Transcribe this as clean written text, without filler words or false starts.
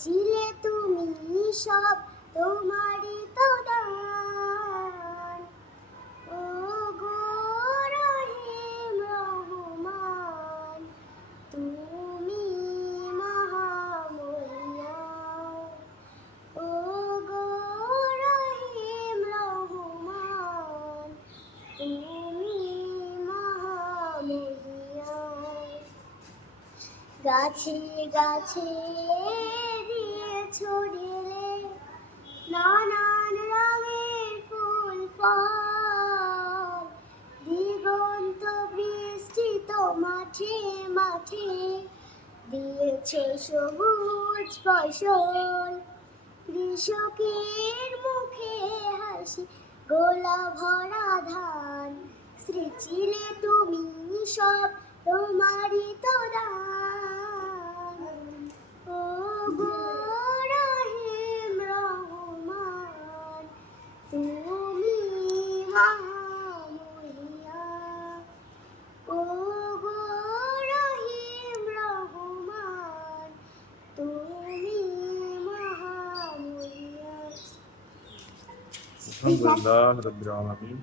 ছিলে তুমি সব, তোমারই তো দান। ও গো রহিম রহমান, তুমি মহামহিয়ান। ও গো রহিম রহমান, তুমি মহামহিয়ান। গাছে গাছে দিয়েছ ঢেলে নানান রঙের ফুল ফল, দিগন্ত বিস্তৃত মাঠে মাঠে দিয়েছ সবুজ ফসল। কৃষকের মুখে হাসি, গোলা ভরা ধান। ছিলে তুমি সব, তোমারই তো দান। ও গো রহিম রহমান, তুমি মহামহিয়ান। ও গো রহিম রহমান, তুমি মহামহিয়ান। আলহামদুলিল্লাহ রাব্বিল আলামিন।